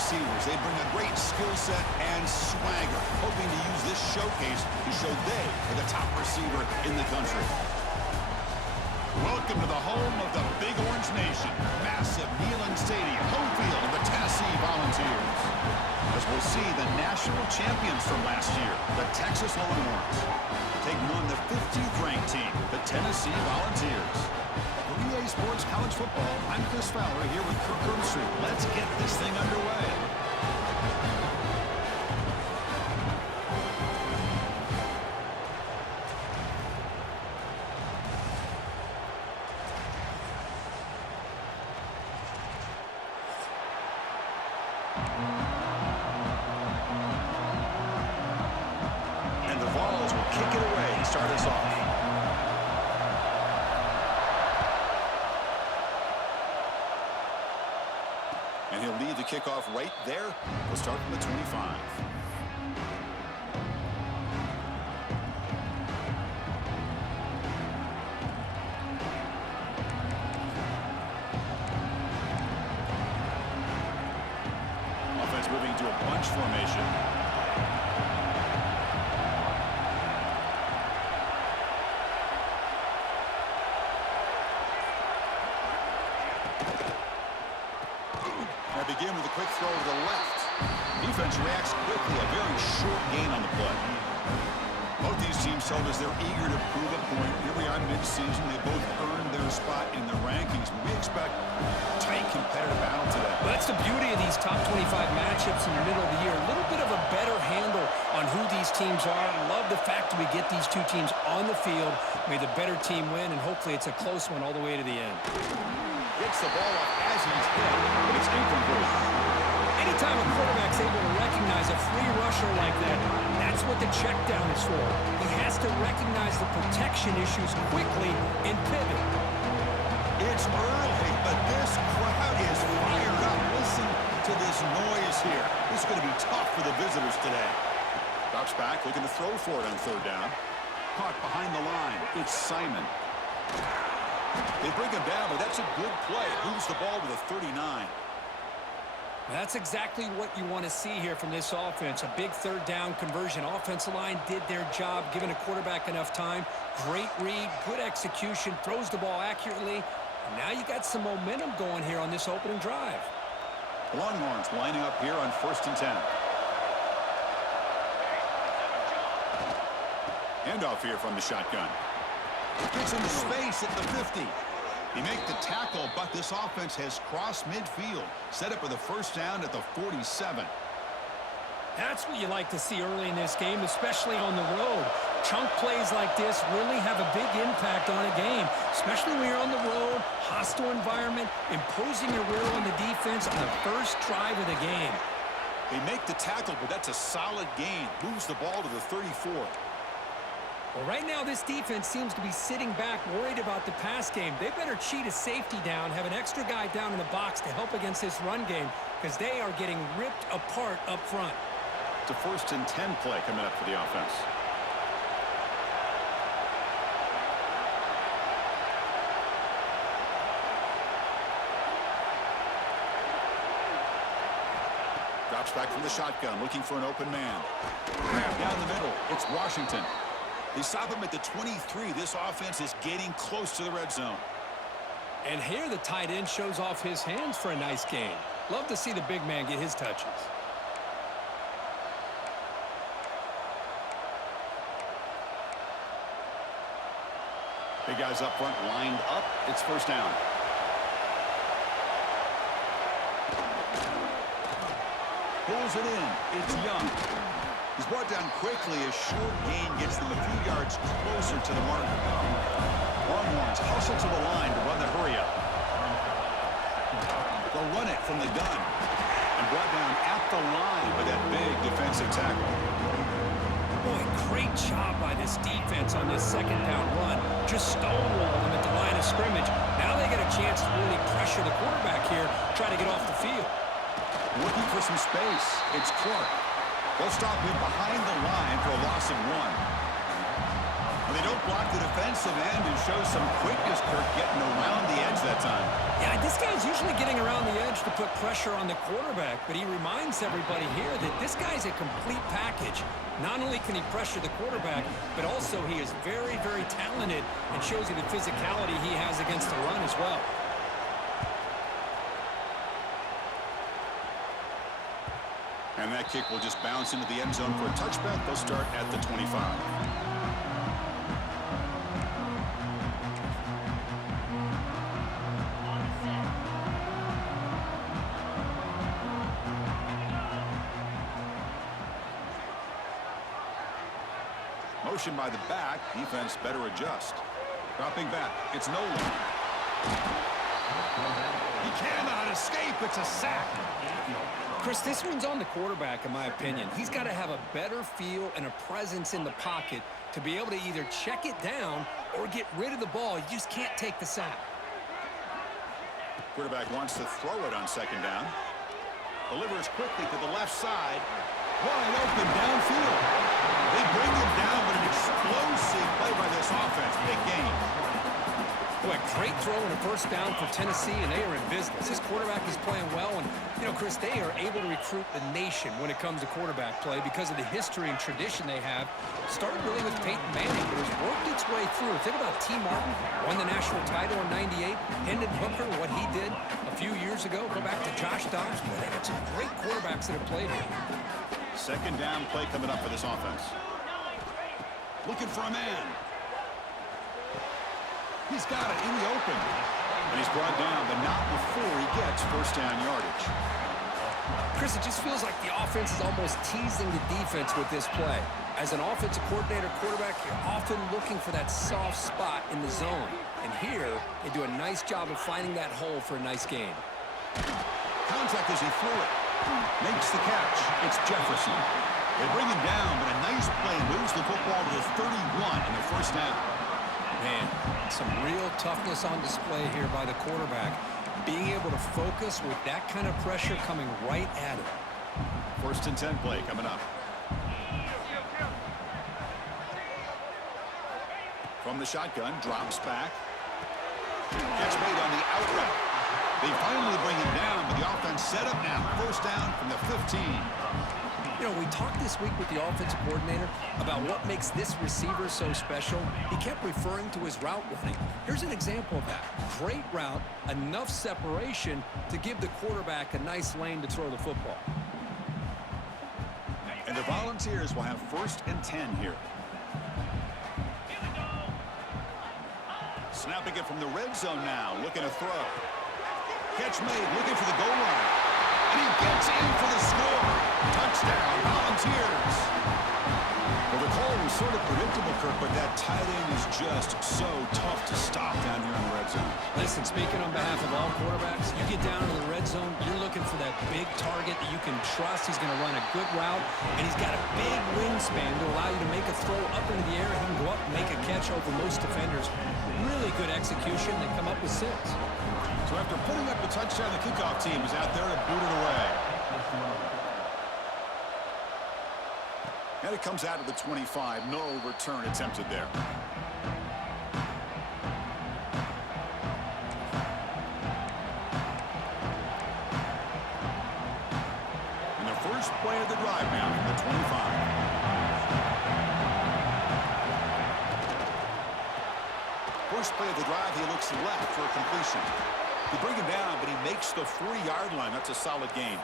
receivers. They bring a great skill set and swagger, hoping to use this showcase to show they are the top receiver in the country. Welcome to the home of the Big Orange Nation. Massive Neyland Stadium, home field of the Tennessee Volunteers. As we'll see, the national champions from last year, the Texas Longhorns, taking on the 15th ranked team, the Tennessee Volunteers. For EA Sports College Football, I'm Chris Fowler here with Kirk Herbstreit. Let's get this thing underway. And the Vols will kick it away and start us off. And he'll lead the kickoff right there. We'll start from the 25. Offense moving to a bunch formation. Begin with a quick throw to the left. Defense reacts quickly. A very short gain on the play. Both these teams told us they're eager to prove a point. Here we are mid-season. They both earned their spot in the rankings. But we expect a tight, competitive battle today. Well, that's the beauty of these top 25 matchups in the middle of the year. A little bit of a better handle on who these teams are. Love the fact that we get these two teams on the field. May the better team win, and hopefully it's a close one all the way to the end. Gets the ball up as he's hit, but it's incomplete. Anytime a quarterback's able to recognize a free rusher like that, that's what the check down is for. He has to recognize the protection issues quickly and pivot. It's early, but this crowd is fired up. Listen to this noise here. This is going to be tough for the visitors today. Drops back, looking to throw for it on third down. Caught behind the line. It's Simon. They bring him down, but that's a good play. Moves the ball to the 39. That's exactly what you want to see here from this offense. A big third down conversion. Offensive line did their job, giving a quarterback enough time. Great read, good execution, throws the ball accurately. And now you got some momentum going here on this opening drive. Longhorns lining up here on 1st and 10. Handoff here from the shotgun. Gets into space at the 50. He makes the tackle, but this offense has crossed midfield. Set up with a first down at the 47. That's what you like to see early in this game, especially on the road. Chunk plays like this really have a big impact on a game, especially when you're on the road, hostile environment, imposing your will on the defense on the first drive of the game. They make the tackle, but that's a solid gain. Moves the ball to the 34. Well, right now this defense seems to be sitting back, worried about the pass game. They better cheat a safety down, have an extra guy down in the box to help against this run game, because they are getting ripped apart up front. It's a 1st and 10 play coming up for the offense. Drops back from the shotgun, looking for an open man. Grab down the middle. It's Washington. They stop him at the 23. This offense is getting close to the red zone. And here the tight end shows off his hands for a nice gain. Love to see the big man get his touches. Big guys up front lined up. It's first down. Pulls it in. It's Young. He's brought down quickly. A short gain gets them a few yards closer to the mark. Longhorns hustle to the line to run the hurry-up. They'll run it from the gun. And brought down at the line by that big defensive tackle. Boy, great job by this defense on this second down run. Just stonewall them at the line of scrimmage. Now they get a chance to really pressure the quarterback here, try to get off the field. Looking for some space. It's Clark. They'll stop him behind the line for a loss of 1. They don't block the defensive end and show some quickness, Kirk, getting around the edge that time. Yeah, this guy's usually getting around the edge to put pressure on the quarterback, but he reminds everybody here that this guy's a complete package. Not only can he pressure the quarterback, but also he is very, very talented and shows you the physicality he has against the run as well. And that kick will just bounce into the end zone for a touchback. They'll start at the 25. Motion by the back. Defense better adjust. Dropping back. It's Nolan. He cannot escape. It's a sack. Chris, this one's on the quarterback, in my opinion. He's got to have a better feel and a presence in the pocket to be able to either check it down or get rid of the ball. You just can't take the sack. Quarterback wants to throw it on second down. Delivers quickly to the left side. Wide open downfield. They bring him down, but an explosive play by this offense. Big game. Boy, great throw and a first down for Tennessee, and they are in business. This quarterback is playing well, and, you know, Chris, they are able to recruit the nation when it comes to quarterback play because of the history and tradition they have. Started really with Peyton Manning, but has worked its way through. Think about T. Martin, won the national title in '98. Hendon Hooker, what he did a few years ago. Go back to Josh Dobbs. Boy, they got some great quarterbacks that have played here. Second down play coming up for this offense. Looking for a man. He's got it in the open. And he's brought down, but not before he gets first down yardage. Chris, it just feels like the offense is almost teasing the defense with this play. As an offensive coordinator quarterback, you're often looking for that soft spot in the zone. And here, they do a nice job of finding that hole for a nice gain. Contact as he threw it. Makes the catch. It's Jefferson. They bring him down, but a nice play moves the football to the 31 in the first down. Man, some real toughness on display here by the quarterback. Being able to focus with that kind of pressure coming right at him. First and 10 play coming up. From the shotgun, drops back. Catch made on the out route. They finally bring him down, but the offense set up now. First down from the 15. You know, we talked this week with the offensive coordinator about what makes this receiver so special. He kept referring to his route running. Here's an example of that. Great route, enough separation to give the quarterback a nice lane to throw the football. And the Volunteers will have first and 10 here. Snapping it from the red zone now, looking to throw. Catch made, looking for the goal line. And he gets in for the score. Touchdown, Volunteers. Well, the call was sort of predictable, Kirk, but that tight end is just so tough to stop down here in the red zone. Listen, speaking on behalf of all quarterbacks, you get down to the red zone, you're looking for that big target that you can trust. He's going to run a good route, and he's got a big wingspan to allow you to make a throw up into the air. He can go up and make a catch over most defenders. Really good execution. They come up with 6. So after putting up the touchdown, the kickoff team is out there to boot it away. And it comes out of the 25. No return attempted there. And the first play of the drive now from the 25. First play of the drive, he looks left for a completion. They bring him down, but he makes the 4-yard line. That's a solid gain.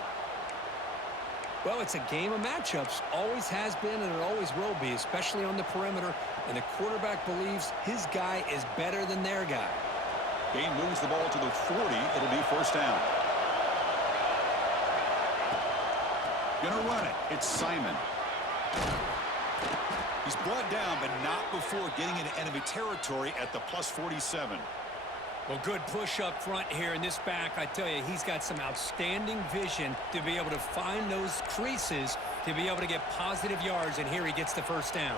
Well, it's a game of matchups. Always has been, and it always will be, especially on the perimeter. And the quarterback believes his guy is better than their guy. Gain moves the ball to the 40. It'll be first down. Gonna run it. It's Simon. He's brought down, but not before getting into enemy territory at the plus 47. Well, good push up front here in this back. I tell you, he's got some outstanding vision to be able to find those creases to be able to get positive yards, and here he gets the first down.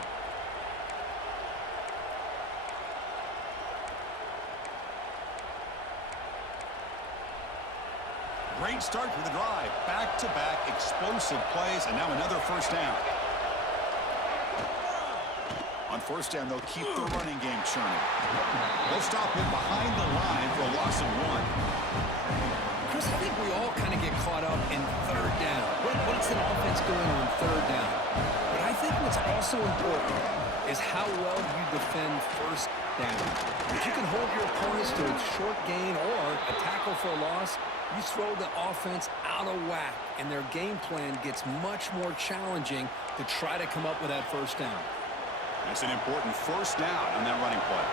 Great start for the drive. Back-to-back explosive plays, and now another first down. On On first down, they'll keep the running game churning. They'll stop him behind the line for a loss of 1. Chris, I think we all kind of get caught up in third down. What's an offense doing on third down? But I think what's also important is how well you defend first down. If you can hold your opponents to a short gain or a tackle for a loss, you throw the offense out of whack, and their game plan gets much more challenging to try to come up with that first down. That's an important first down on that running play.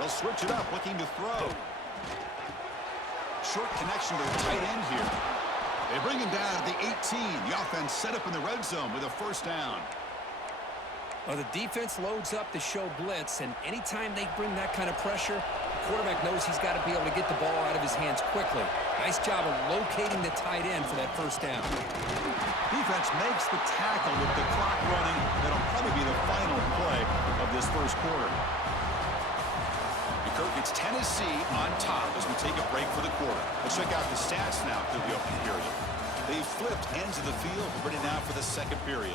They'll switch it up, looking to throw. Short connection to the tight end here. They bring him down at the 18. The offense set up in the red zone with a first down. Well, the defense loads up to show blitz, and anytime they bring that kind of pressure, the quarterback knows he's got to be able to get the ball out of his hands quickly. Nice job of locating the tight end for that first down. Defense makes the tackle with the clock running. That'll probably be the final play of this first quarter. Kirk, it's Tennessee on top as we take a break for the quarter. Let's check out the stats now through the opening period. They've flipped ends of the field, ready now for the second period.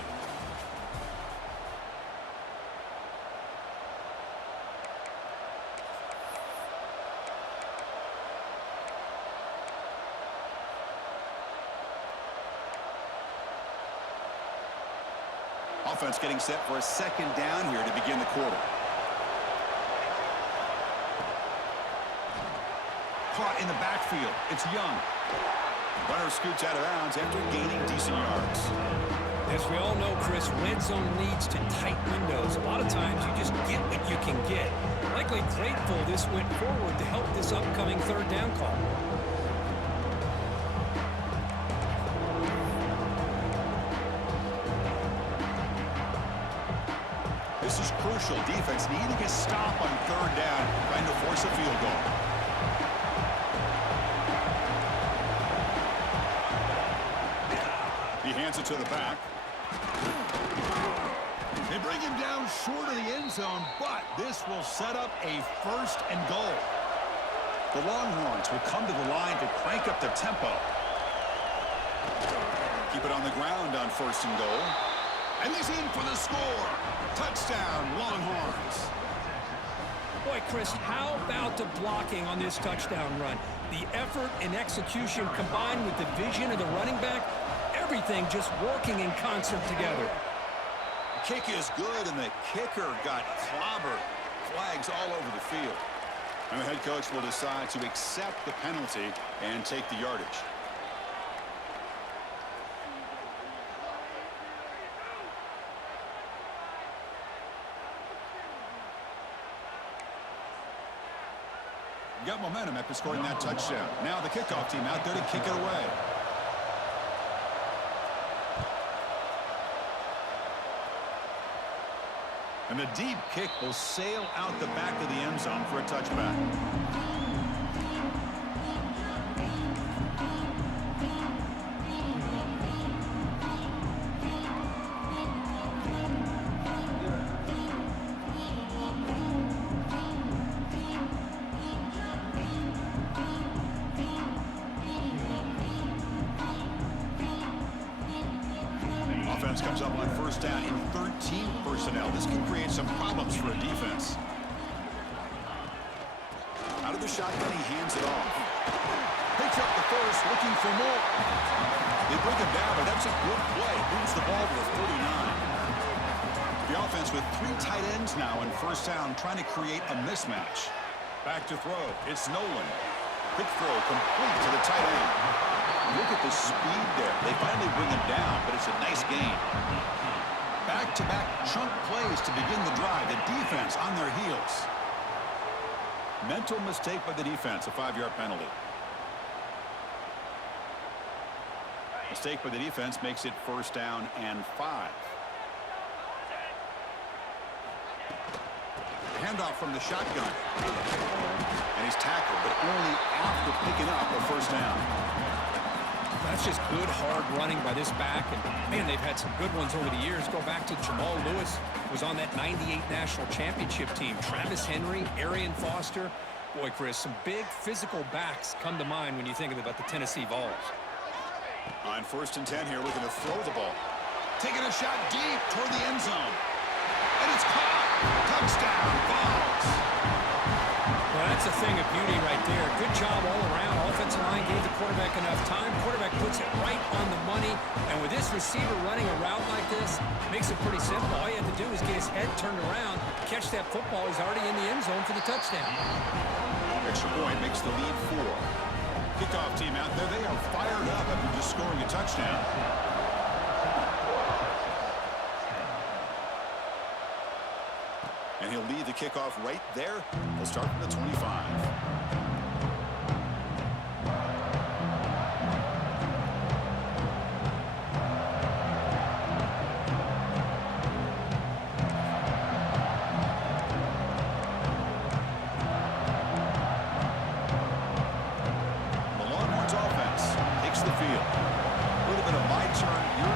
Offense getting set for a second down here to begin the quarter. Caught in the backfield. It's Young. Runner scoots out of bounds after gaining decent yards. As we all know, Chris, red zone leads to tight windows. A lot of times you just get what you can get. Likely grateful this went forward to help this upcoming third down call. This is crucial. Defense needing a stop on third down, trying to force a field goal. He hands it to the back. They bring him down short of the end zone, but this will set up a first and goal. The Longhorns will come to the line to crank up the tempo. Keep it on the ground on first and goal. And he's in for the score. Touchdown, Longhorns. Boy, Chris, how about the blocking on this touchdown run? The effort and execution combined with the vision of the running back, everything just working in concert together. The kick is good, and the kicker got clobbered. Flags all over the field. And the head coach will decide to accept the penalty and take the yardage. Got momentum after scoring that touchdown. Now the kickoff team out there to kick it away. And the deep kick will sail out the back of the end zone for a touchback. Offense comes up on first down in 13 personnel. This can create some problems for a defense. Out of the shotgun, he hands it off. Picks up the first, looking for more. They bring him down, but that's a good play. Moves the ball to the 49. The offense with three tight ends now in first down, trying to create a mismatch. Back to throw. It's Nolan. Quick throw complete to the tight end. Look at the speed there. They finally bring him down, but it's a nice gain. Back-to-back chunk plays to begin the drive. The defense on their heels. Mental mistake by the defense, a 5-yard penalty. Mistake by the defense makes it first down and 5. Handoff from the shotgun. And he's tackled, but only after picking up a first down. That's just good, hard running by this back. And, man, they've had some good ones over the years. Go back to Jamal Lewis, who was on that '98 National Championship team. Travis Henry, Arian Foster. Boy, Chris, some big physical backs come to mind when you think about the Tennessee Vols. On 1st and 10 here, looking to throw the ball. Taking a shot deep toward the end zone. And it's caught. Touchdown, Vols. Well, that's a thing of beauty right there. Good job all around. Offensive line gave the quarterback enough time. Quarterback puts it right on the money. And with this receiver running a route like this, makes it pretty simple. All you have to do is get his head turned around, catch that football. He's already in the end zone for the touchdown. Extra point makes the lead 4. Kickoff team out there, they are fired up after just scoring a touchdown. And he'll lead the kickoff right there. They'll start from the 25.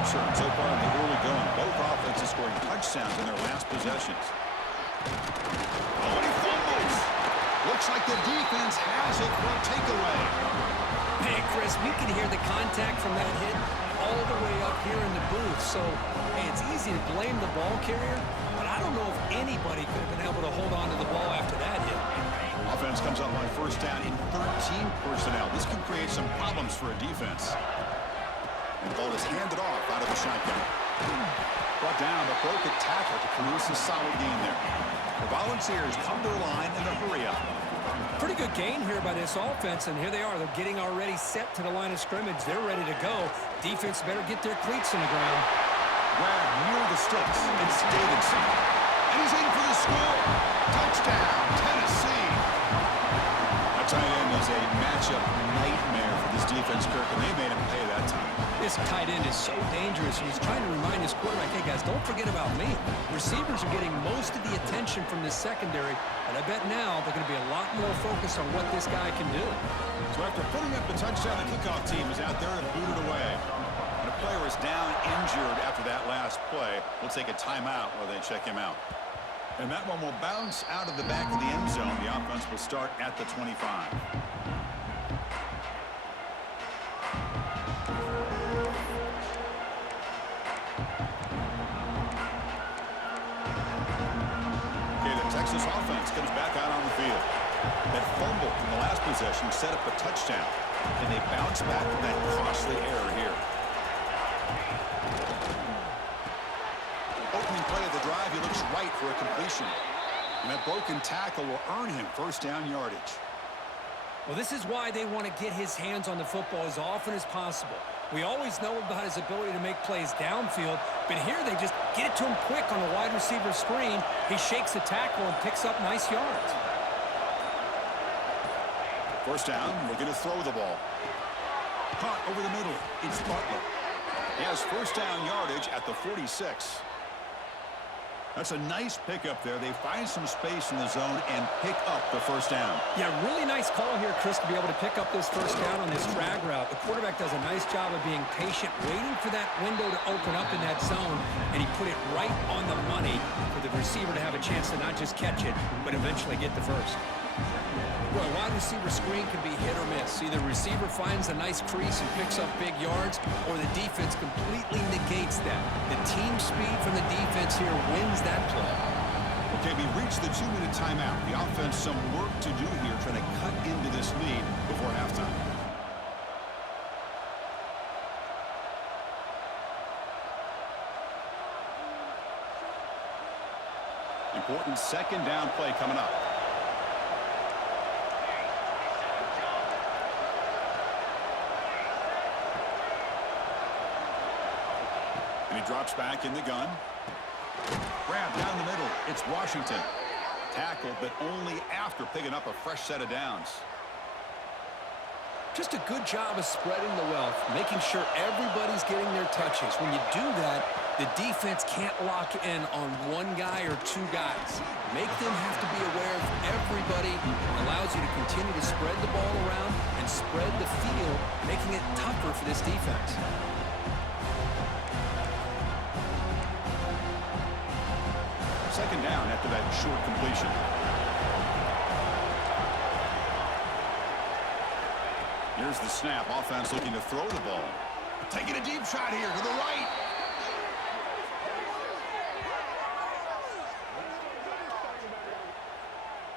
So far in the early going, both offenses scoring touchdowns in their last possessions. Oh, and he fumbles. Looks like the defense has it for a takeaway. Hey, Chris, we can hear the contact from that hit all the way up here in the booth. So, hey, it's easy to blame the ball carrier, but I don't know if anybody could have been able to hold on to the ball after that hit. Offense comes up on 1st down in 13 personnel. This can create some problems for a defense. And the ball is handed off out of the shotgun. Brought down, but broke a tackle to produce a solid gain there. The Volunteers come to the line in the hurry up. Pretty good gain here by this offense, and here they are. They're getting already set to the line of scrimmage. They're ready to go. Defense better get their cleats in the ground. Grab near the sticks. It's Davidson. And he's in for the score. Touchdown, Tennessee. That tight end is a matchup nightmare for this defense, Kirk, and they made him pay that time. This tight end is so dangerous, and he's trying to remind his quarterback, hey, guys, don't forget about me. Receivers are getting most of the attention from this secondary, but I bet now they're going to be a lot more focused on what this guy can do. So after putting up the touchdown, the kickoff team is out there to boot it away. And a player is down injured after that last play. We'll take a timeout while they check him out. And that one will bounce out of the back of the end zone. The offense will start at the 25. Texas offense comes back out on the field. That fumble in the last possession set up a touchdown. And they bounce back from that costly error here. Opening play of the drive, he looks right for a completion. And that broken tackle will earn him 1st down yardage. Well, this is why they want to get his hands on the football as often as possible. We always know about his ability to make plays downfield, but here they just get it to him quick on the wide receiver screen. He shakes the tackle and picks up nice yards. 1st down, we're going to throw the ball. Caught over the middle, it's Butler. He has 1st down yardage at the 46. That's a nice pickup there. They find some space in the zone and pick up the 1st down. Yeah, really nice call here, Chris, to be able to pick up this 1st down on this drag route. The quarterback does a nice job of being patient, waiting for that window to open up in that zone, and he put it right on the money for the receiver to have a chance to not just catch it, but eventually get the first. Well, wide receiver screen can be hit or miss. Either receiver finds a nice crease and picks up big yards, or the defense completely negates that. The team speed from the defense here wins that play. Okay, we reached the 2-minute timeout. The offense some work to do here trying to cut into this lead before halftime. Important 2nd down play coming up. And he drops back in the gun. Grab down the middle. It's Washington. Tackled, but only after picking up a fresh set of downs. Just a good job of spreading the wealth, making sure everybody's getting their touches. When you do that, The defense can't lock in on one guy or two guys. Make them have to be aware of everybody. Allows you to continue to spread the ball around and spread the field, making it tougher for this defense. Second down after that short completion. Here's the snap. Offense looking to throw the ball. Taking a deep shot here to the right.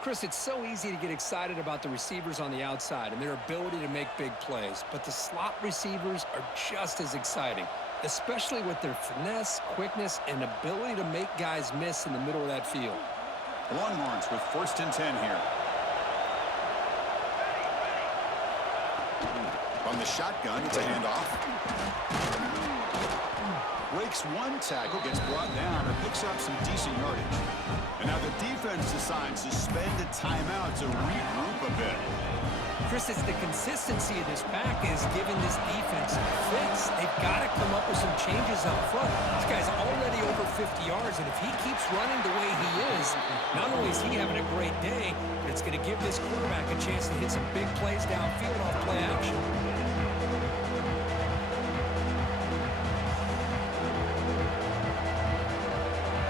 Chris, it's so easy to get excited about the receivers on the outside and their ability to make big plays, but the slot receivers are just as exciting, especially with their finesse, quickness, and ability to make guys miss in the middle of that field. Longhorns with 1st and 10 here. From the shotgun, it's a handoff. Breaks one tackle, gets brought down, or picks up some decent yardage. And now the defense decides to spend a timeout to regroup a bit. Chris, it's the consistency of this back is giving this defense fits. They've got to come up with some changes up front. This guy's already over 50 yards, and if he keeps running the way he is, not only is he having a great day, but it's going to give this quarterback a chance to hit some big plays downfield off play action.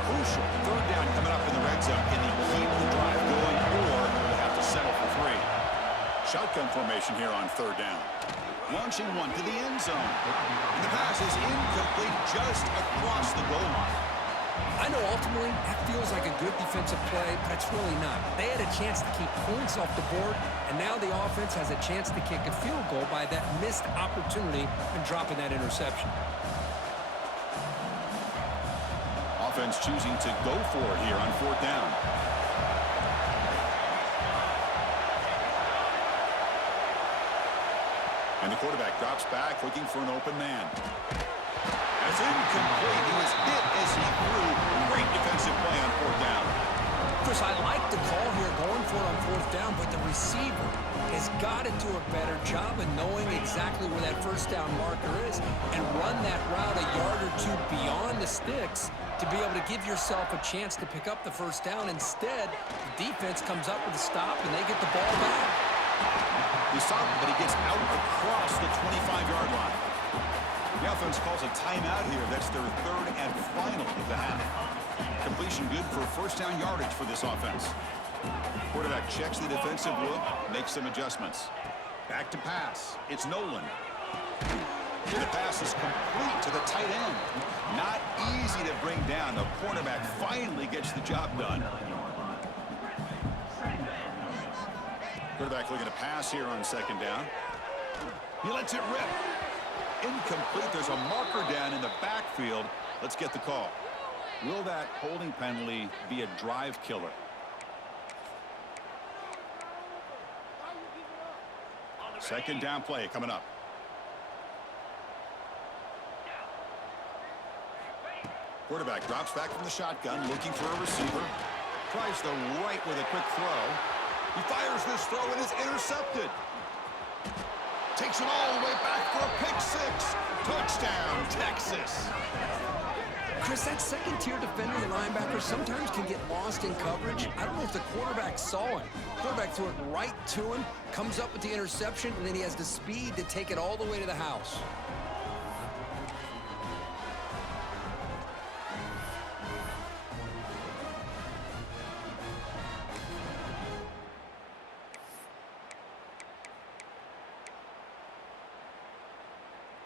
Crucial. 3rd down coming up in the red zone. Can he keep the drive going, or will they have to settle for 3? Shotgun formation here on 3rd down. Launching one to the end zone. And the pass is incomplete just across the goal line. I know ultimately that feels like a good defensive play, but it's really not. They had a chance to keep points off the board, and now the offense has a chance to kick a field goal by that missed opportunity and dropping that interception. Offense choosing to go for it here on 4th down. And the quarterback drops back looking for an open man. That's incomplete. He was hit as he threw. Great defensive play on 4th down. Chris, I like the call here going for it on 4th down, but the receiver has got to do a better job of knowing exactly where that 1st down marker is and run that route a yard or two beyond the sticks to be able to give yourself a chance to pick up the 1st down. Instead, the defense comes up with a stop and they get the ball back. He stopped, but he gets out across the 25-yard line. The offense calls a timeout here. That's their 3rd and final of the half. Completion good for 1st down yardage for this offense. Quarterback checks the defensive look, makes some adjustments. Back to pass. It's Nolan. The pass is complete to the tight end. Not easy to bring down. The quarterback finally gets the job done. Quarterback looking to pass here on 2nd down. He lets it rip. Incomplete. There's a marker down in the backfield. Let's get the call. Will that holding penalty be a drive killer? Second down play coming up. Quarterback drops back from the shotgun, looking for a receiver. Tries the right with a quick throw. He fires this throw and is intercepted. Takes it all the way back for a pick 6. Touchdown, Texas. Chris, that second-tier defender, the linebacker, sometimes can get lost in coverage. I don't know if the quarterback saw him. Quarterback threw it right to him, comes up with the interception, and then he has the speed to take it all the way to the house.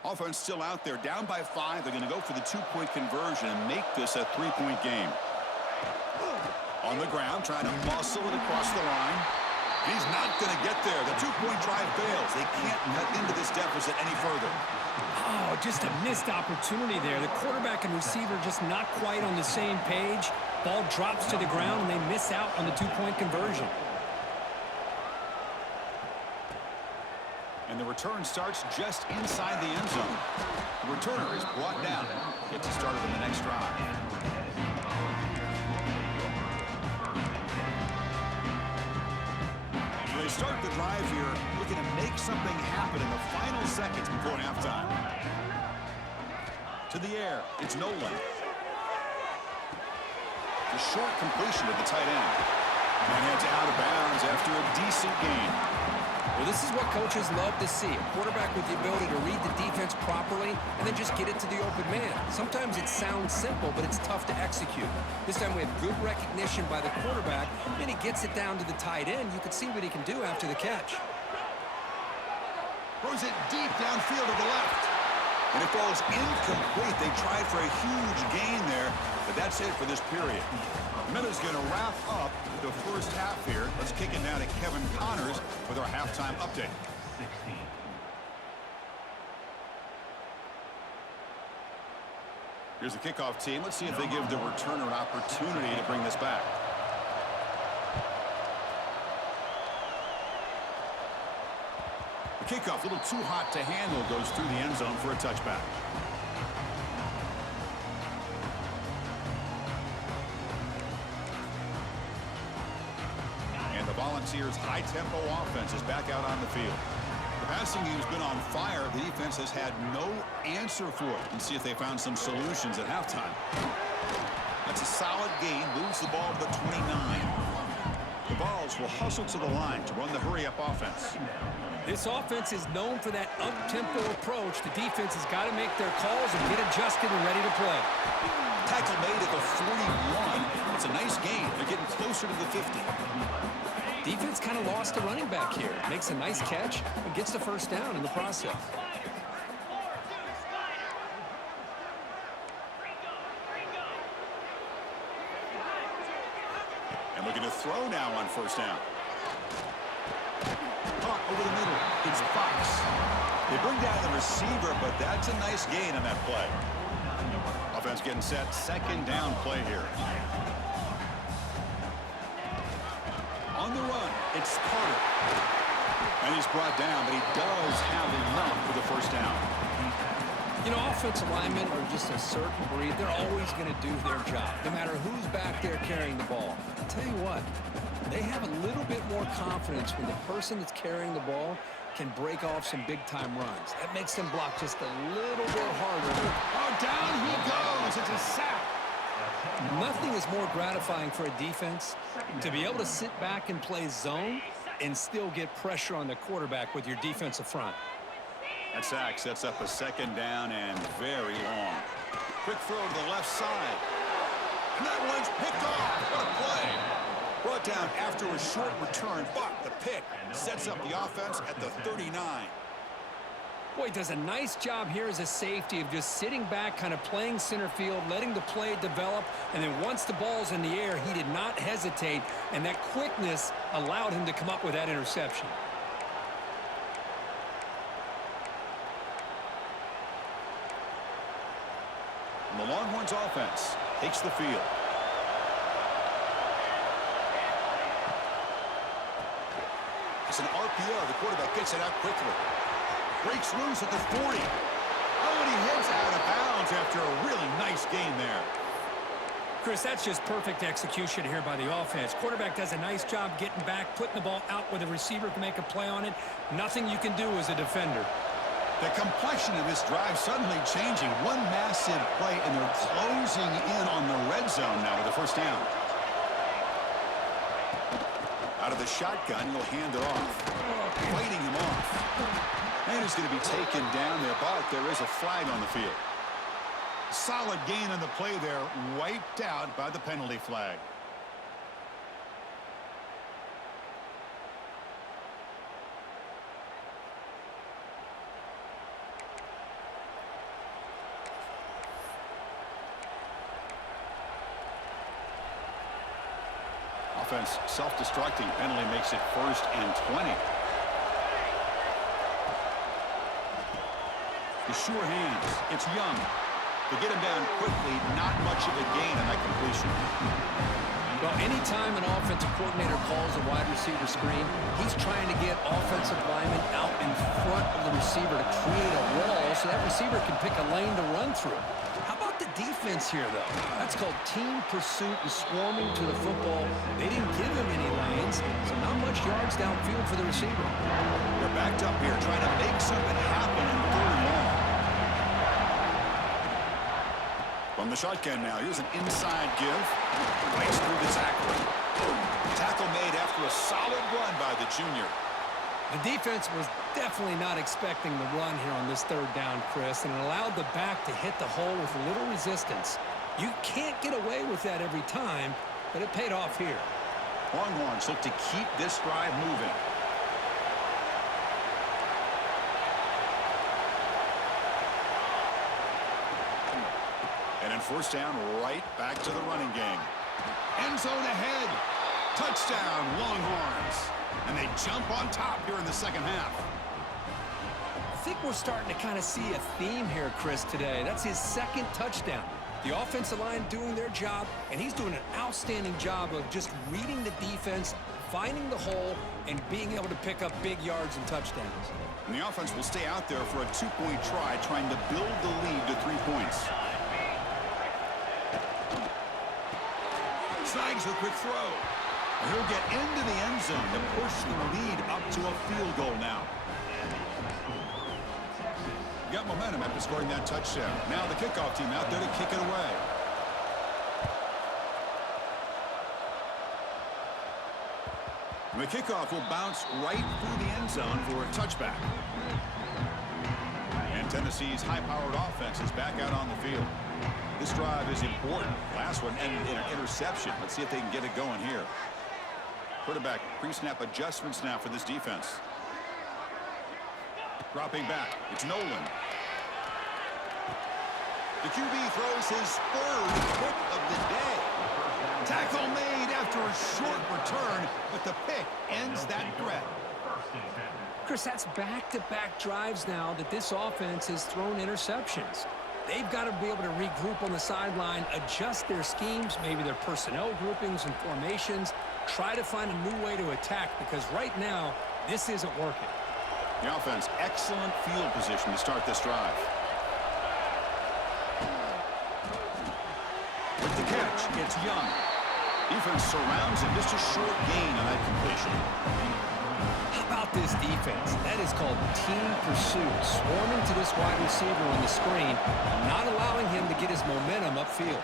Offense still out there, down by 5. They're going to go for the 2-point conversion and make this a 3-point game. On the ground, trying to muscle it across the line. He's not going to get there. The 2-point drive fails. They can't cut into this deficit any further. Oh, just a missed opportunity there. The quarterback and receiver just not quite on the same page. Ball drops to the ground, and they miss out on the 2-point conversion. And the return starts just inside the end zone. The returner is brought down. Gets it started on the next drive. They start the drive here, looking to make something happen in the final seconds before halftime. To the air, it's Nolan. The short completion to the tight end. And it's out of bounds after a decent gain. Well, this is what coaches love to see. A quarterback with the ability to read the defense properly and then just get it to the open man. Sometimes it sounds simple, but it's tough to execute. This time we have good recognition by the quarterback, and he gets it down to the tight end. You can see what he can do after the catch. Throws it deep downfield to the left. And it falls incomplete. They tried for a huge gain there, but that's it for this period. Miller's going to wrap up the first half here. Let's kick it now to Kevin Connors with our halftime update. 16. Here's the kickoff team. Let's see if they give the returner an opportunity to bring this back. The kickoff, a little too hot to handle, goes through the end zone for a touchback. And the Volunteers' high-tempo offense is back out on the field. The passing game's been on fire. The defense has had no answer for it. Let's see if they found some solutions at halftime. That's a solid gain. Moves the ball to the 29. The Vols will hustle to the line to run the hurry-up offense. This offense is known for that up-tempo approach. The defense has got to make their calls and get adjusted and ready to play. Tackle made at the 41. It's a nice gain. They're getting closer to the 50. Defense kind of lost a running back here. Makes a nice catch and gets the first down in the process. And looking to throw now on first down. Caught over the middle. It's Fox. They bring down the receiver, but that's a nice gain on that play. Offense getting set. Second down play here. On the run, it's Carter. And he's brought down, but he does have enough for the first down. You know, offensive linemen are just a certain breed. They're always going to do their job, no matter who's back there carrying the ball. I'll tell you what, they have a little bit more confidence when the person that's carrying the ball can break off some big-time runs. That makes them block just a little bit harder. Oh, down he goes. It's a sack. Nothing is more gratifying for a defense to be able to sit back and play zone and still get pressure on the quarterback with your defensive front. That sack sets up a second down and very long. Quick throw to the left side. And that one's picked off. What a play. Brought down after a short return, but the pick sets up the offense at the 39. Boy, he does a nice job here as a safety of just sitting back, kind of playing center field, letting the play develop, and then once the ball's in the air, he did not hesitate, and that quickness allowed him to come up with that interception. And the Longhorns offense takes the field. It's an RPO. The quarterback gets it out quickly. Breaks loose at the 40. Oh, and he hits out of bounds after a really nice gain there. Chris, that's just perfect execution here by the offense. Quarterback does a nice job getting back, putting the ball out where the receiver can make a play on it. Nothing you can do as a defender. The complexion of this drive suddenly changing. One massive play, and they're closing in on the red zone now with the first down. Out of the shotgun, he'll hand it off. Fighting him off. And he's going to be taken down there, but there is a flag on the field. Solid gain on the play there, wiped out by the penalty flag. Offense self-destructing. Penalty makes it 1st and 20. The sure hands. It's Young. They get him down quickly. Not much of a gain on that completion. Well, anytime an offensive coordinator calls a wide receiver screen, he's trying to get offensive linemen out in front of the receiver to create a wall so that receiver can pick a lane to run through. How about the defense here, though? That's called team pursuit and swarming to the football. They didn't give him any lanes, so not much yards downfield for the receiver. They're backed up here trying to make something happen in 3rd and long. From the shotgun now, here's an inside give. Breaks through the tackle. Tackle made after a solid run by the junior. The defense was definitely not expecting the run here on this third down, Chris, and it allowed the back to hit the hole with little resistance. You can't get away with that every time, but it paid off here. Longhorns look to keep this drive moving. And in first down, right back to the running game. End zone ahead. Touchdown, Longhorns. And they jump on top here in the second half. I think we're starting to kind of see a theme here, Chris, today. That's his second touchdown. The offensive line doing their job, and he's doing an outstanding job of just reading the defense, finding the hole, and being able to pick up big yards and touchdowns. And the offense will stay out there for a two-point try, trying to build the lead to 3 points. Snags a quick throw. He'll get into the end zone to push the lead up to a field goal now. Got momentum after scoring that touchdown. Now the kickoff team out there to kick it away. The kickoff will bounce right through the end zone for a touchback. And Tennessee's high-powered offense is back out on the field. This drive is important. Last one ended in an interception. Let's see if they can get it going here. Quarterback pre-snap adjustments now for this defense. Dropping back, it's Nolan. The QB throws his third pick of the day. Tackle made after a short return, but the pick ends that threat. Chris, that's back-to-back drives now that this offense has thrown interceptions. They've got to be able to regroup on the sideline, adjust their schemes, maybe their personnel groupings and formations, try to find a new way to attack, because right now, this isn't working. The offense, excellent field position to start this drive. With the catch, it's Young. Defense surrounds him. Just a short gain on that completion. How about this defense? That is called team pursuit. Swarming to this wide receiver on the screen, not allowing him to get his momentum upfield.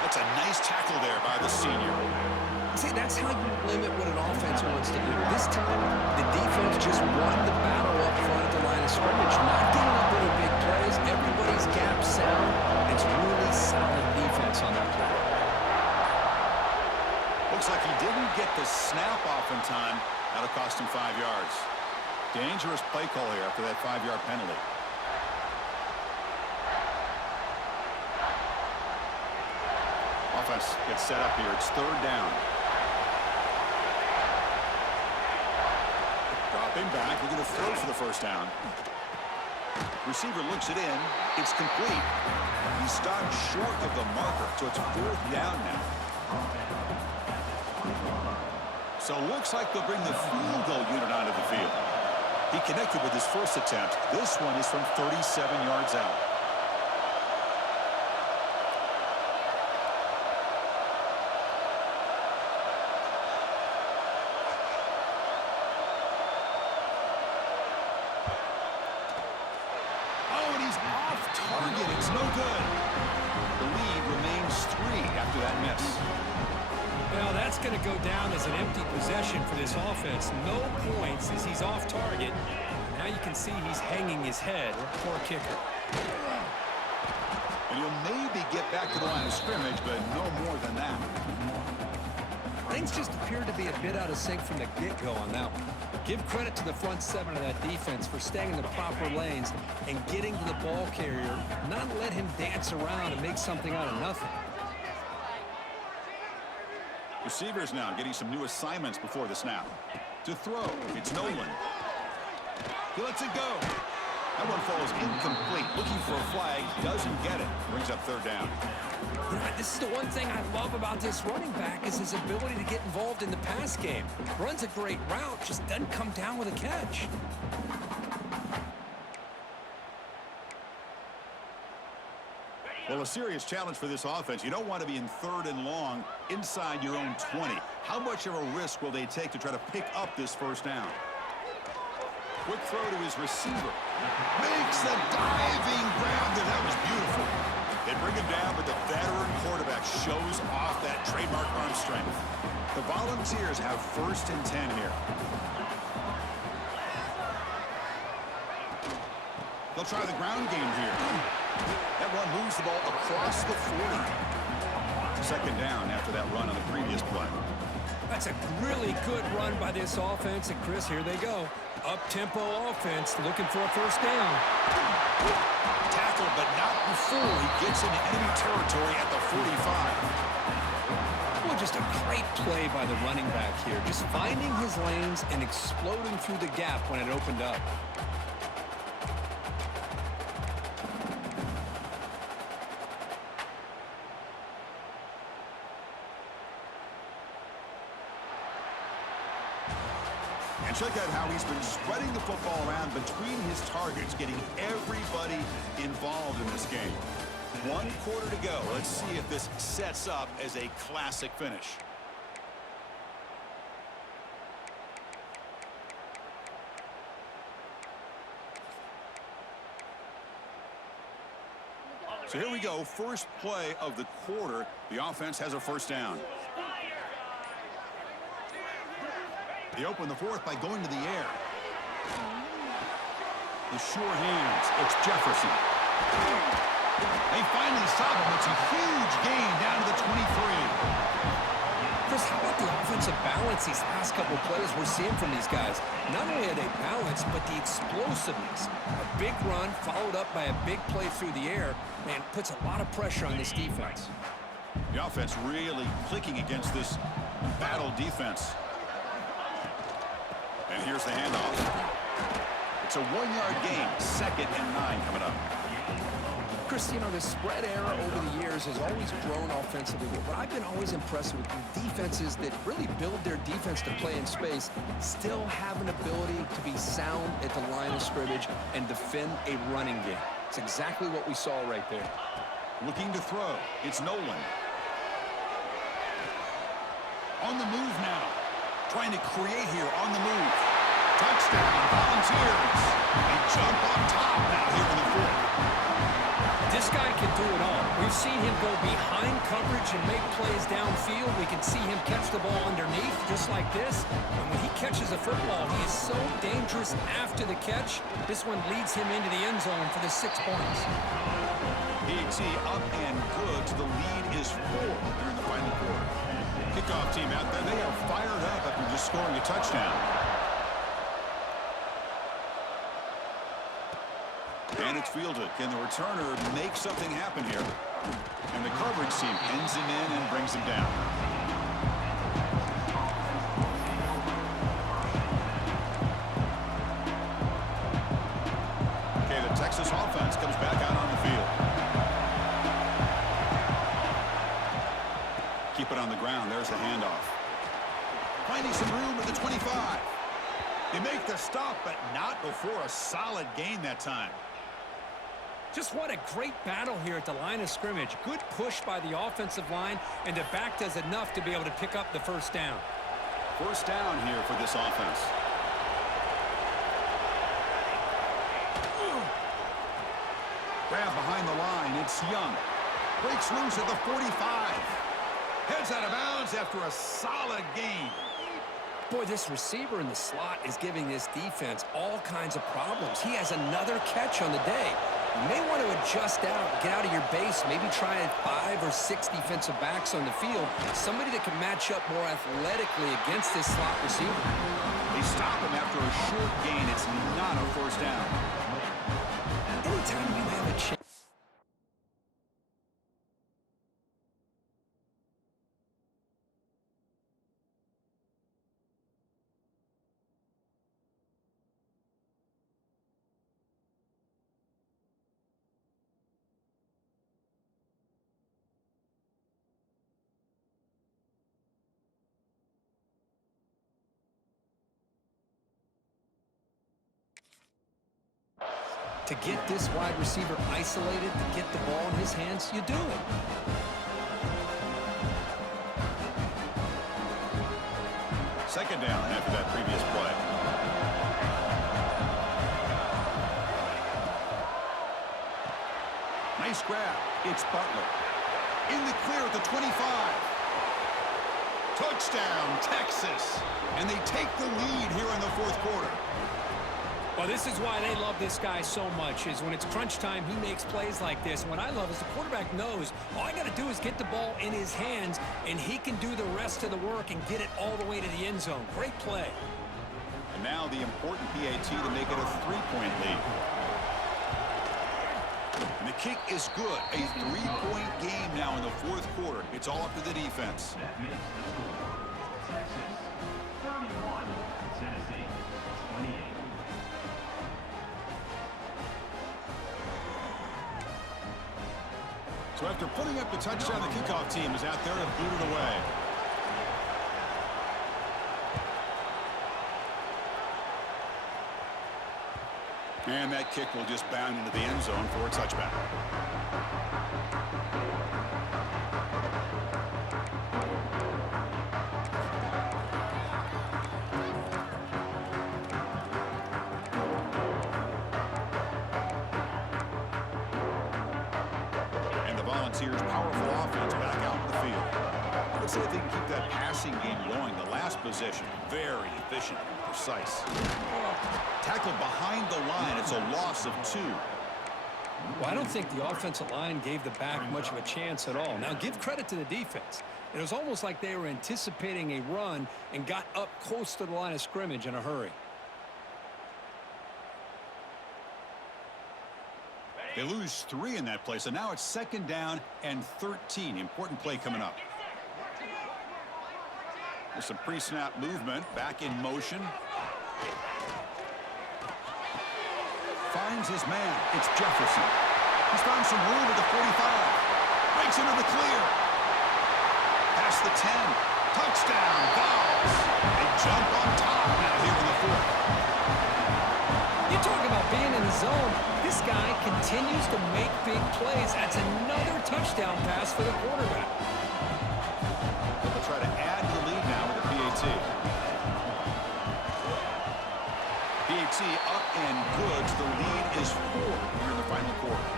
That's a nice tackle there by the senior. See, that's how you limit what an offense wants to do. This time, the defense just won the battle up front at the line of scrimmage, not getting up any big plays. Everybody's gap sound. It's really solid defense on that play. Looks like he didn't get the snap off in time. That'll cost him 5 yards. Dangerous play call here after that 5-yard penalty. Offense gets set up here. It's third down. Dropping back, looking to throw for the first down. Receiver looks it in. It's complete. He stopped short of the marker, so it's fourth down now. So looks like they'll bring the field goal unit onto the field. He connected with his first attempt. This one is from 37 yards out. Oh, and he's off target. It's no good. The lead remains 3 after that miss. Well, that's going to go down as an empty possession for this offense. No points as he's off target. Now you can see he's hanging his head. Poor kicker. And he'll maybe get back to the line of scrimmage, but no more than that. Things just appeared to be a bit out of sync from the get-go on that one. Give credit to the front seven of that defense for staying in the proper lanes and getting to the ball carrier, not let him dance around and make something out of nothing. Receivers now getting some new assignments before the snap. To throw, it's Nolan. He lets it go. That one falls incomplete. Looking for a flag, doesn't get it. Brings up third down. You know, this is the one thing I love about this running back is his ability to get involved in the pass game. Runs a great route, just doesn't come down with a catch. Well, a serious challenge for this offense. You don't want to be in third and long inside your own 20. How much of a risk will they take to try to pick up this first down? Quick throw to his receiver. Makes the diving grab there. That was beautiful. It bring him down, but the veteran quarterback shows off that trademark arm strength. The Volunteers have 1st and 10 here. They'll try the ground game here. That run moves the ball across the 40. 2nd down after that run on the previous play. That's a really good run by this offense. And, Chris, here they go. Up-tempo offense looking for a 1st down. Tackled, but not before he gets into enemy territory at the 45. Well, just a great play by the running back here. Just finding his lanes and exploding through the gap when it opened up. And check out how he's been spreading the football around between his targets, getting everybody involved in this game. 1 quarter to go. Let's see if this sets up as a classic finish. So here we go. First play of the quarter. The offense has a 1st down. They open the 4th by going to the air. The sure hands. It's Jefferson. They finally stop him. It's a huge gain down to the 23. Chris, how about the offensive balance these last couple plays we're seeing from these guys? Not only are they balanced, but the explosiveness. A big run followed up by a big play through the air, man, puts a lot of pressure on this defense. The offense really clicking against this battle defense. And here's the handoff. It's a 1-yard gain. 2nd and 9 coming up. Chris, you know, the spread era over the years has always grown offensively. But I've been always impressed with defenses that really build their defense to play in space, still have an ability to be sound at the line of scrimmage and defend a running game. It's exactly what we saw right there. Looking to throw. It's Nolan. On the move now. Trying to create here on the move. Touchdown, Volunteers. They jump on top now here in the 4th. This guy can do it all. We've seen him go behind coverage and make plays downfield. We can see him catch the ball underneath just like this. And when he catches a football, he is so dangerous after the catch. This one leads him into the end zone for the 6 points. PAT up and good. The lead is 4 here in the final quarter. Kickoff team out there. They are fired up after just scoring a touchdown. And it's fielded. Can the returner make something happen here? And the coverage team pins him in and brings him down. Okay, the Texas offense comes back out on the field. Keep it on the ground. There's the handoff. Finding some room at the 25. They make the stop, but not before a solid gain that time. Just what a great battle here at the line of scrimmage. Good push by the offensive line, and the back does enough to be able to pick up the 1st down. 1st down here for this offense. Grab behind the line. It's Young. Breaks loose at the 45. Heads out of bounds after a solid gain. Boy, this receiver in the slot is giving this defense all kinds of problems. He has another catch on the day. You may want to adjust out, get out of your base, maybe try 5 or 6 defensive backs on the field. Somebody that can match up more athletically against this slot receiver. They stop him after a short gain. It's not a 1st down. Anytime you have a chance. To get this wide receiver isolated, to get the ball in his hands, you do it. Second down after that previous play. Nice grab. It's Butler. In the clear at the 25. Touchdown, Texas. And they take the lead here in the fourth quarter. Well, this is why they love this guy so much, is when it's crunch time, he makes plays like this. And what I love is the quarterback knows all I got to do is get the ball in his hands, and he can do the rest of the work and get it all the way to the end zone. Great play. And now the important PAT to make it a 3-point lead. And the kick is good. A 3-point game now in the fourth quarter. It's all up to the defense. Texas 31, Tennessee 28. So after putting up the touchdown, the kickoff team is out there to boot it away. And that kick will just bound into the end zone for a touchback. And the Volunteers' powerful offense back out in the field. Let's see if they can keep that passing game going. The last possession, very efficient and precise. Tackled behind the line. It's a loss of 2. Well, I don't think the offensive line gave the back much of a chance at all. Now, give credit to the defense. It was almost like they were anticipating a run and got up close to the line of scrimmage in a hurry. They lose 3 in that play, so now it's 2nd down and 13. Important play coming up. There's some pre-snap movement. Back in motion. Finds his man. It's Jefferson. He's found some room at the 45. Breaks into the clear. Past the 10. Touchdown, Vols. They jump on top now here in the fourth. You talk about being in the zone. This guy continues to make big plays. That's another touchdown pass for the quarterback. They'll try to add to the lead now with the PAT. PAT up and good. The lead is 4 here in the final quarter.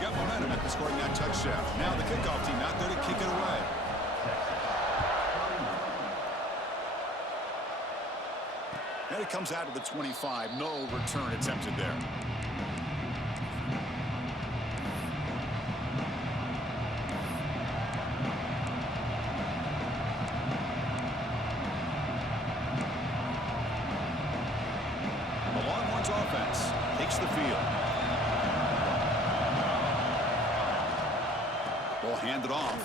Got momentum after scoring that touchdown. Now the kickoff team out there to kick it away. And it comes out of the 25. No return attempted there. Offense takes the field. Ball handed off.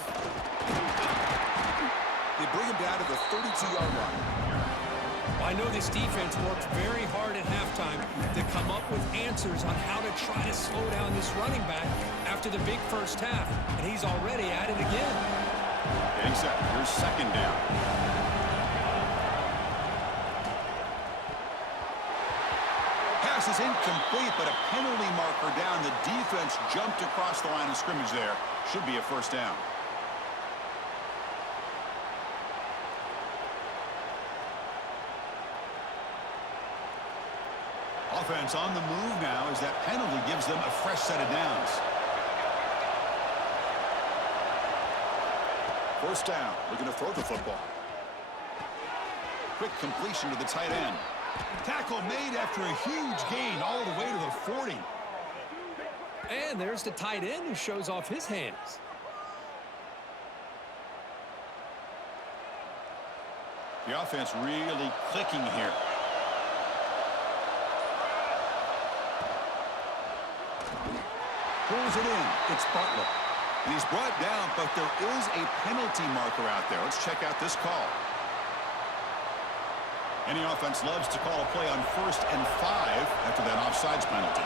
They bring him down to the 32-yard line. Well, I know this defense worked very hard at halftime to come up with answers on how to try to slow down this running back after the big first half, and he's already at it again. Getting set. Here's 2nd down. Pass is incomplete, but a penalty marker down. The defense jumped across the line of scrimmage there. Should be a 1st down. Offense on the move now as that penalty gives them a fresh set of downs. 1st down. Looking to throw the football. Quick completion to the tight end. Tackle made after a huge gain all the way to the 40. And there's the tight end who shows off his hands. The offense really clicking here. Pulls it in. It's Butler. And he's brought down, but there is a penalty marker out there. Let's check out this call. Any offense loves to call a play on 1st and 5 after that offsides penalty.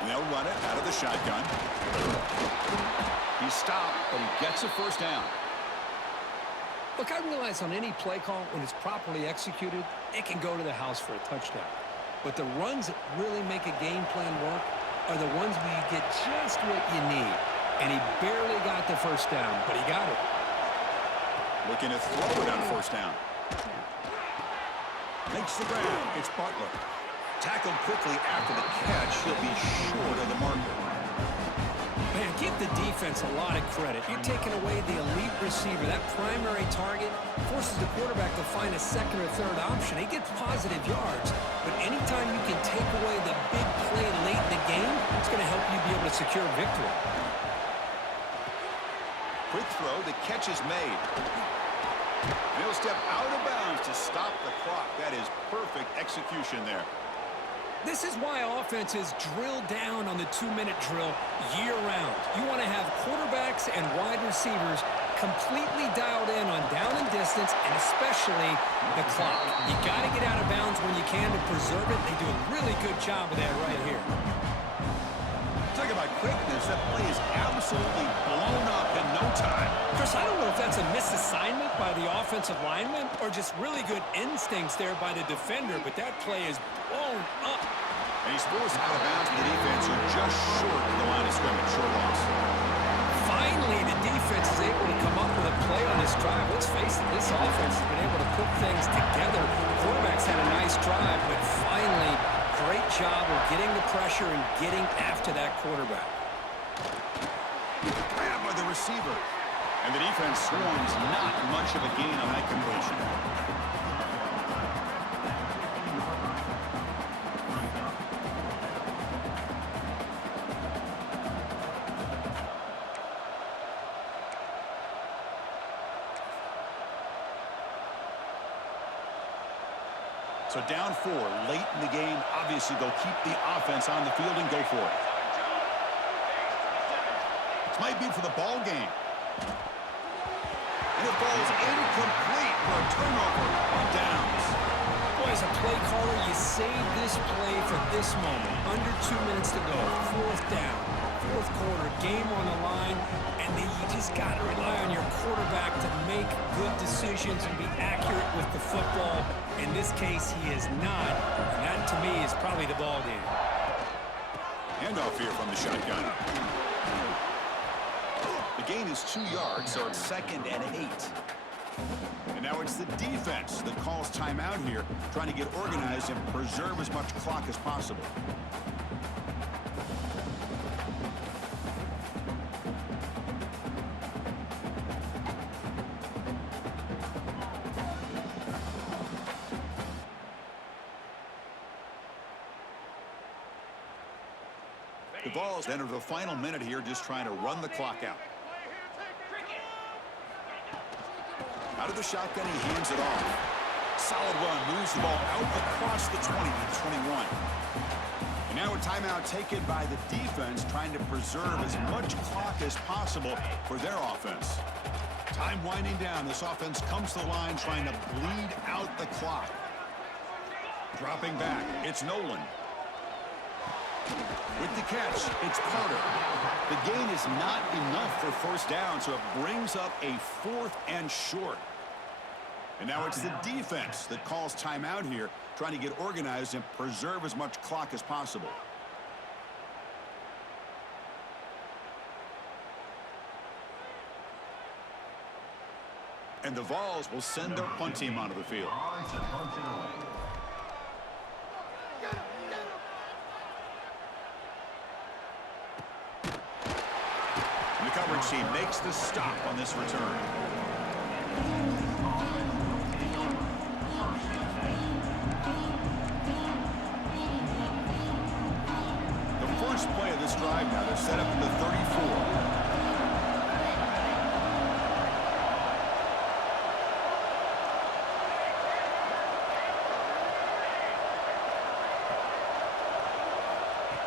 And they'll run it out of the shotgun. He stopped, but he gets a 1st down. Look, I realize on any play call, when it's properly executed, it can go to the house for a touchdown. But the runs that really make a game plan work are the ones where you get just what you need. And he barely got the 1st down, but he got it. Looking to throw it on 1st down. makes the grab. It's Butler. Tackled quickly after the catch. He'll be short of the marker. Man, give the defense a lot of credit. You're taking away the elite receiver. That primary target forces the quarterback to find a second or third option. He gets positive yards. But anytime you can take away the big play late in the game, it's going to help you be able to secure victory. Quick throw. The catch is made. And he'll step out of bounds to stop the clock. That is perfect execution there. This is why offenses drill down on the 2-minute drill year-round. You want to have quarterbacks and wide receivers completely dialed in on down and distance, and especially the clock. You got to get out of bounds when you can to preserve it. They do a really good job of that right here. Talk about quickness. That play is absolutely blown up in no time. Chris, I don't know if that's a misassignment by the offensive lineman or just really good instincts there by the defender, but that play is blown up. And he's forced out of bounds for the defense, who are just short of the line of scrimmage. Short loss. Finally, the defense is able to come up with a play on this drive. Let's face it, this offense has been able to put things together. Quarterback's had a nice drive, but finally, great job of getting the pressure and getting after that quarterback. Grabbed by the receiver. And the defense swarms not much of a gain on that completion. So down 4 late in the game. Obviously, they'll keep the offense on the field and go for it. This might be for the ball game. And it falls incomplete for a turnover on downs. Boy, as a play caller, you save this play for this moment. Under 2 minutes to go. 4th down. 4th quarter. Game on the line. And then you just got to rely on your quarterback to make good decisions and be accurate with the football. In this case, he is not. And that, to me, is probably the ball game. Handoff here from the shotgun. The gain is 2 yards, so it's 2nd and 8. And now it's the defense that calls timeout here, trying to get organized and preserve as much clock as possible. The Vols enter the final minute here, just trying to run the clock out. Out of the shotgun, he hands it off. Solid run, moves the ball out across the 20 to the 21. And now a timeout taken by the defense, trying to preserve as much clock as possible for their offense. Time winding down. This offense comes to the line, trying to bleed out the clock. Dropping back, it's Nolan. With the catch, it's Carter. The gain is not enough for 1st down, so it brings up a 4th and short. And now it's the defense that calls timeout here, trying to get organized and preserve as much clock as possible. And the Vols will send their punt team onto the field. And the coverage team makes the stop on this return. The first play of this drive now, they're set up in the 34.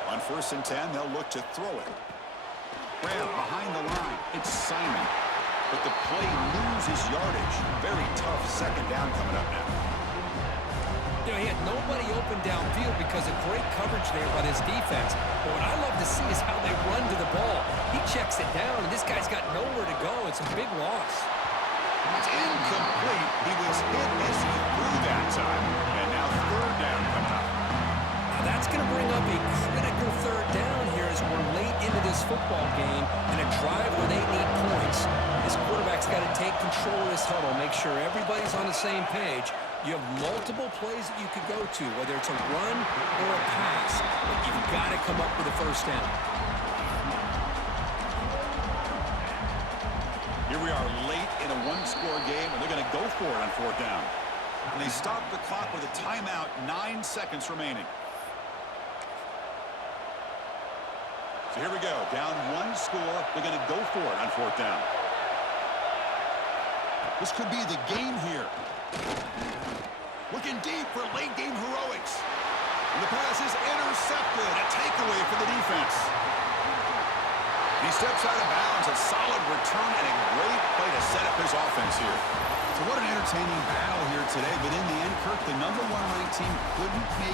On 1st and 10, they'll look to throw it. Grab behind the line. It's Simon. But the play loses yardage. Very tough 2nd down coming up now. You know, he had nobody open downfield because of great coverage there by this defense. But what I love to see is how they run to the ball. He checks it down, and this guy's got nowhere to go. It's a big loss. It's incomplete. He was hit as he threw that time. And now 3rd down coming up. Now that's going to bring up a critical 3rd down here as we're late into this football game in a drive where they need points. This quarterback's got to take control of this huddle, make sure everybody's on the same page. You have multiple plays that you could go to, whether it's a run or a pass, but you've got to come up with a first down. Here we are late in a one-score game, and they're going to go for it on fourth down. And they stop the clock with a timeout, 9 seconds remaining. So here we go, down one score. They're going to go for it on fourth down. This could be the game here. Looking deep for late-game heroics. And the pass is intercepted. A takeaway for the defense. He steps out of bounds. A solid return and a great play to set up his offense here. So what an entertaining battle here today. But in the end, Kirk, the #1 ranked team couldn't make